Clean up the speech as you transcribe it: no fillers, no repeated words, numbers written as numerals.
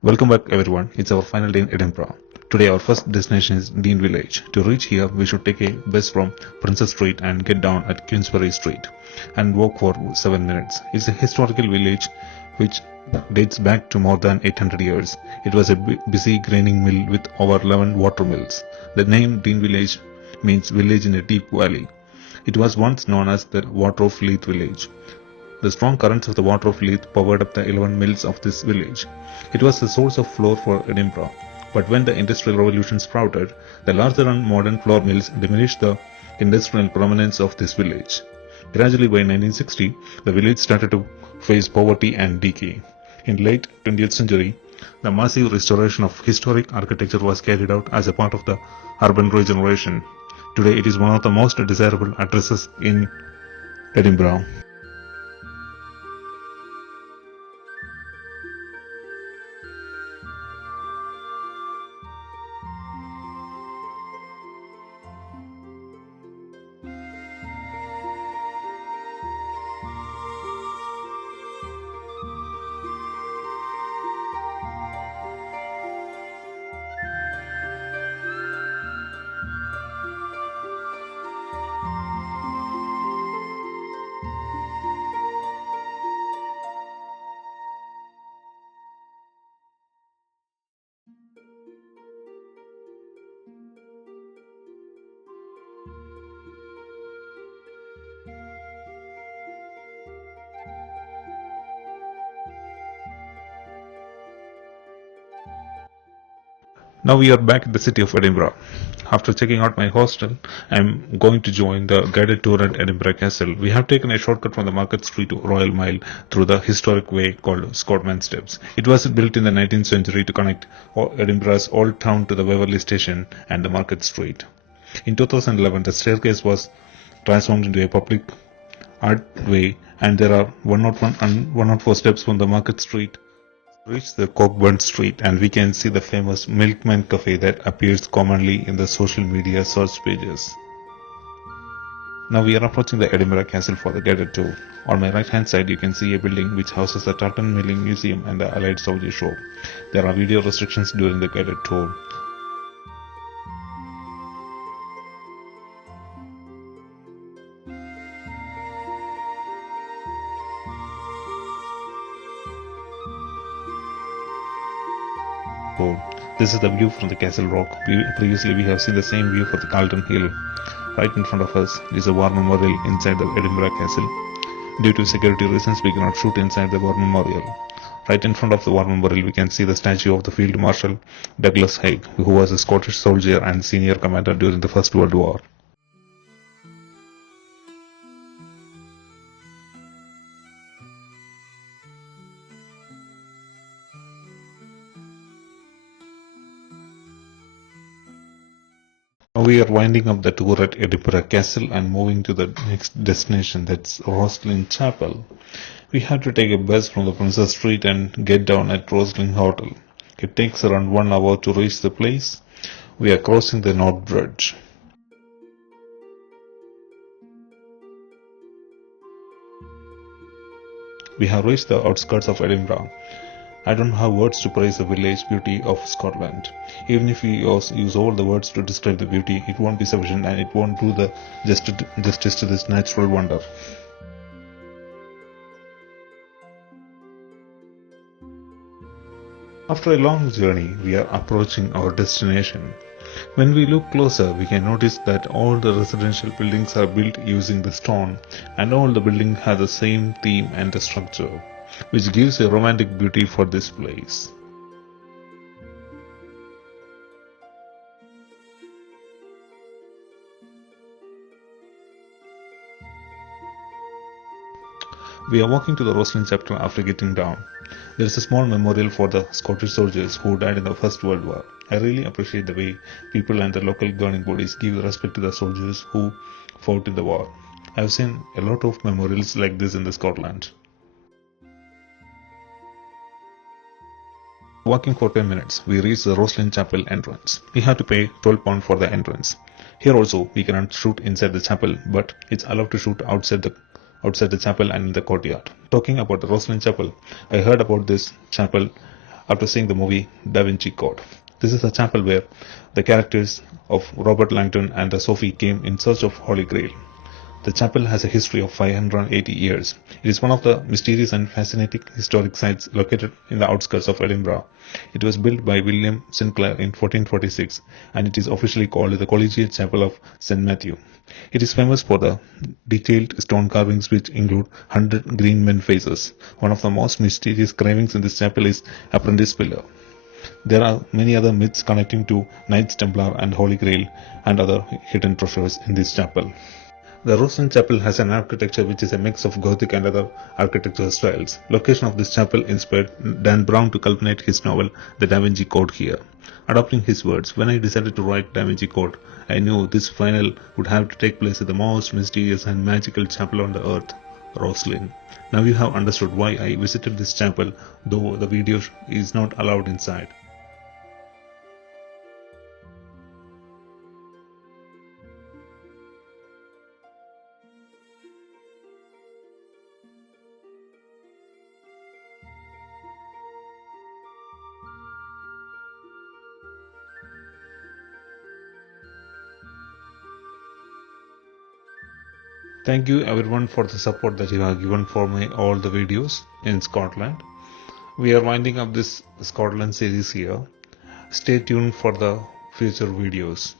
Welcome back everyone, it's our final day in Edinburgh. Today our first destination is Dean Village. To reach here we should take a bus from Princess Street and get down at Queensberry Street and walk for 7 minutes. It's a historical village which dates back to more than 800 years. It was a busy graining mill with over 11 water mills. The name Dean Village means village in a deep valley. It was once known as the Water of Leith village. The strong currents of the Water of Leith powered up the 11 mills of this village. It was the source of flour for Edinburgh. But when the Industrial Revolution sprouted, the larger and modern flour mills diminished the industrial prominence of this village. Gradually by 1960, the village started to face poverty and decay. In late 20th century, the massive restoration of historic architecture was carried out as a part of the urban regeneration. Today it is one of the most desirable addresses in Edinburgh. Now we are back at the city of Edinburgh. After checking out my hostel, I am going to join the guided tour at Edinburgh Castle. We have taken a shortcut from the Market Street to Royal Mile through the historic way called Scotman Steps. It was built in the 19th century to connect Edinburgh's old town to the Waverley Station and the Market Street. In 2011, the staircase was transformed into a public art way, and there are 101 and 104 steps from the Market Street reach the Cockburn Street, and we can see the famous Milkman Cafe that appears commonly in the social media search pages. Now we are approaching the Edinburgh Castle for the guided tour. On my right hand side you can see a building which houses the Tartan Milling Museum and the Allied Saudi Shop. There are video restrictions during the guided tour. This is the view from the Castle Rock. Previously we have seen the same view for the Carlton Hill. Right in front of us is a war memorial inside the Edinburgh Castle. Due to security reasons we cannot shoot inside the war memorial. Right in front of the war memorial we can see the statue of the Field Marshal Douglas Haig, who was a Scottish soldier and senior commander during the First World War. We are winding up the tour at Edinburgh Castle and moving to the next destination, that's Rosslyn Chapel. We have to take a bus from the Princess Street and get down at Rosslyn Hotel. It takes around 1 hour to reach the place. We are crossing the North Bridge. We have reached the outskirts of Edinburgh. I don't have words to praise the village beauty of Scotland. Even if we use all the words to describe the beauty, it won't be sufficient and it won't do the justice to this natural wonder. After a long journey, we are approaching our destination. When we look closer, we can notice that all the residential buildings are built using the stone, and all the buildings have the same theme and the structure, which gives a romantic beauty for this place. We are walking to the Rosslyn Chapel after getting down. There is a small memorial for the Scottish soldiers who died in the First World War. I really appreciate the way people and the local governing bodies give respect to the soldiers who fought in the war. I have seen a lot of memorials like this in Scotland. Walking for 10 minutes, we reach the Rosslyn Chapel entrance. We have to pay £12 for the entrance. Here also, we cannot shoot inside the chapel, but it's allowed to shoot outside the chapel and in the courtyard. Talking about the Rosslyn Chapel, I heard about this chapel after seeing the movie Da Vinci Code. This is a chapel where the characters of Robert Langton and Sophie came in search of Holy Grail. The chapel has a history of 580 years. It is one of the mysterious and fascinating historic sites located in the outskirts of Edinburgh. It was built by William Sinclair in 1446 and it is officially called the Collegiate Chapel of St. Matthew. It is famous for the detailed stone carvings which include 100 green men faces. One of the most mysterious carvings in this chapel is Apprentice Pillar. There are many other myths connecting to Knights Templar and Holy Grail and other hidden treasures in this chapel. The Rosslyn Chapel has an architecture which is a mix of Gothic and other architectural styles. Location of this chapel inspired Dan Brown to culminate his novel The Da Vinci Code here. Adopting his words, when I decided to write Da Vinci Code, I knew this final would have to take place at the most mysterious and magical chapel on the earth, Rosslyn. Now you have understood why I visited this chapel, though the video is not allowed inside. Thank you everyone for the support that you have given for my all the videos in Scotland. We are winding up this Scotland series here. Stay tuned for the future videos.